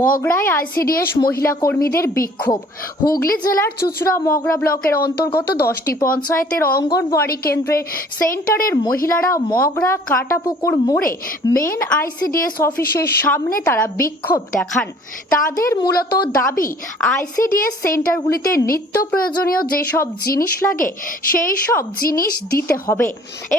মগরায় ICDS মহিলা কর্মীদের বিক্ষোভ। হুগলি জেলার চুচড়া মগরা ব্লকের অন্তর্গত দশটি পঞ্চায়েতের অঙ্গনওয়াড়ি কেন্দ্রের সেন্টারের মহিলারা মগরা কাটাপুকুর মোড়ে মেন আইসিডিএস অফিসের সামনে তারা বিক্ষোভ দেখান। তাদের মূলত দাবি, আইসিডিএস সেন্টারগুলিতে নিত্য প্রয়োজনীয় যেসব জিনিস লাগে, সেই সব জিনিস দিতে হবে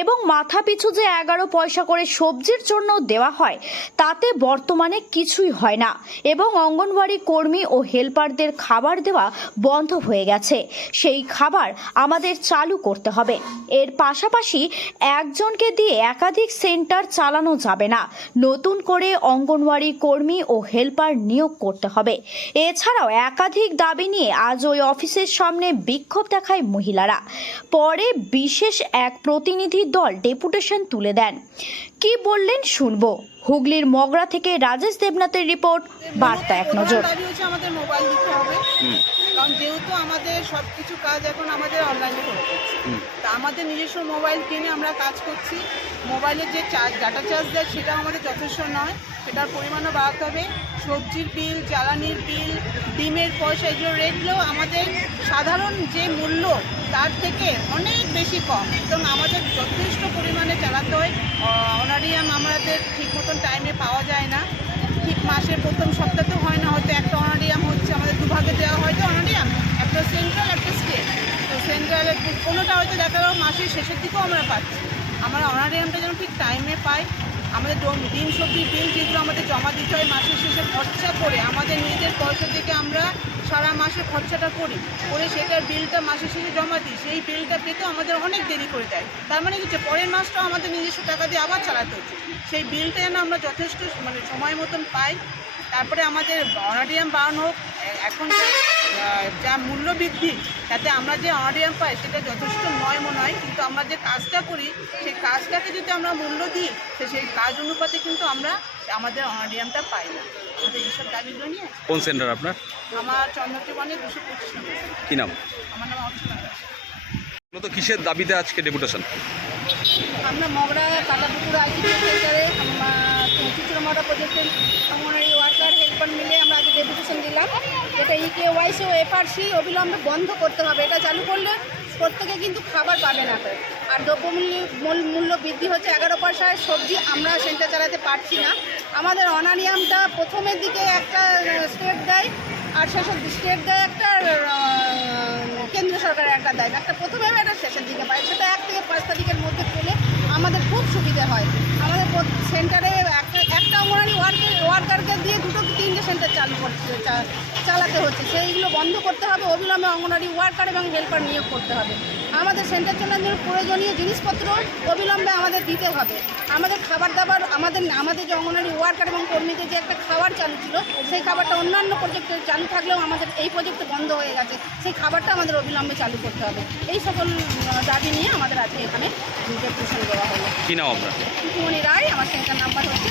এবং মাথাপিছু যে এগারো পয়সা করে সবজির জন্য দেওয়া হয়, তাতে বর্তমানে কিছুই হয় না। এবং অঙ্গনওয়াড়ি কর্মী ও হেল্পারদের খাবার দেওয়া বন্ধ হয়ে গেছে। সেই খাবার আমাদের চালু করতে হবে। এর পাশাপাশি একজনকে দিয়ে একাধিক সেন্টার চালানো যাবে না। নতুন করে অঙ্গনওয়াড়ি কর্মী ও হেল্পার নিয়োগ করতে হবে। এছাড়াও একাধিক দাবি নিয়ে আজ ওই অফিসের সামনে বিক্ষোভ দেখায় মহিলারা। পরে বিশেষ এক প্রতিনিধি দল ডেপুটেশন তুলে দেন। কি বললেন শুনব। হুগলির মগরা থেকে রাজেশ দেবনাথের রিপোর্ট বার্তা এক নজর। আমাদের মোবাইল দিতে হবে। কারণ যেহেতু আমাদের সব কিছু কাজ এখন আমাদের অনলাইনে করে করছি তা আমাদের নিজস্ব মোবাইল কিনে আমরা কাজ করছি। মোবাইলের যে চার্জ ডাটা চার্জ দেয় সেটাও আমাদের যথেষ্ট নয়। সেটার পরিমাণও বাড়াতে হবে। সবজির বিল জ্বালানির বিল ডিমের পয়সা এগুলো রেটগুলো আমাদের সাধারণ যে মূল্য তার থেকে অনেক বেশি কম। এবং আমাদের যথেষ্ট পরিমাণে চালাতে হয়। অনারিয়াম আমাদের ঠিক মতন টাইমে পাওয়া যায় না। ঠিক মাসের প্রথম সপ্তাহ তো হয় না, হয়তো একটা অনারিয়াম হচ্ছে, আমাদের দুভাগে দেওয়া হয়তো অনারিয়াম একটা সেন্ট্রাল একটা স্টেট তো সেন্ট্রালের কোনোটা হয়তো দেখা মাসের শেষের দিকেও আমরা পাচ্ছি। আমরা অনারিয়ামটা যেন ঠিক টাইমে পাই আমাদের ডোম- সবজির বিল যেগুলো আমাদের জমা দিতে হয় মাসের শেষে খরচা করে, আমাদের নিজের পয়সা থেকে আমরা সারা মাসে খরচাটা করি। করে সেটার বিলটা মাসের শেষে জমা দিই। সেই বিলটা পেতেও আমাদের অনেক দেরি করে দেয়। তার মানে কি পরের মাসটাও আমাদের নিজস্ব টাকা দিয়ে আবার চালাতে হচ্ছে। সেই বিলটা যেন আমরা যথেষ্ট মানে সময় মতন পাই। তারপরে আমাদের অনাডিয়াম বাড়ানো হোক এখন যা মূল্য বৃদ্ধি, তাতে আমরা যে অনাডিয়াম পাই, সেটা যথেষ্ট নয় হয় কিন্তু আমরা যে কাজটা করি সেই কাজটাকে যদি আমরা মূল্য দিই তো সেই কাজ অনুপাতে কিন্তু আমরা আমাদের অনারিয়ামটা পাই না। আমাদের এইসব দাবিগুলো নিয়ে কোন সেন্টার আপনার? আমার চন্দ্রজীবনে দুশো পঁচিশ নম্বর কি নাম? আমার নাম অর্চনা দাস। মূলত কিসের দাবিতে আজকে ডেপুটেশন? আমরা মগরা কাটাপুকুর আইসিডি সেন্টারে চিত্রমাটা প্রজেক্টের অঙ্গনারী ওয়ার্কার হেল্পার মিলে আমরা আগে ডেপুটেশন দিলাম। এটা ইকে ওয়াইসি ও এফআরসি অবিলম্বে বন্ধ করতে হবে। এটা চালু করলে প্রত্যেকে কিন্তু খাবার পাবে না। আর দ্রব্যমূল্য মূল- মূল্য বৃদ্ধি হচ্ছে এগারো পয়সায়। সবজি আমরা সেন্টার চালাতে পারছি না। আমাদের অনানিয়ামটা প্রথমের দিকে একটা স্টেট দেয়, আর শেষের স্টেট দেয় একটা কেন্দ্র সরকারের একটা দেয়। একটা প্রথমে একটা শেষের দিকে পায়। সেটা এক থেকে পাঁচ তারিখের মধ্যে পেলে আমাদের খুব সুবিধা হয়। আমাদের সেন্টারে অঙ্গনারী ওয়ার্কার ওয়ার্কারকে দিয়ে দুটো তিনটে সেন্টার চালু করছে চালাতে হচ্ছে। সেইগুলো বন্ধ করতে হবে, অবিলম্বে অঙ্গনারী ওয়ার্কার এবং হেল্পার নিয়োগ করতে হবে। আমাদের সেন্টার চালানোর প্রয়োজনীয় জিনিসপত্র অবিলম্বে আমাদের দিতে হবে। আমাদের খাবার দাবার আমাদের আমাদের যে অঙ্গনারী ওয়ার্কার এবং কর্মীদের যে একটা খাবার চালু ছিল সেই খাবারটা অন্যান্য প্রজেক্টে চালু থাকলেও আমাদের এই প্রজেক্ট বন্ধ হয়ে গেছে। সেই খাবারটা আমাদের অবিলম্বে চালু করতে হবে। এই সকল দাবি নিয়ে আমাদের আজকে এখানে ডেপুটেশন দেওয়া হলো। কি নাম আপনার? রায় আমার সেন্টার নাম্বার হচ্ছে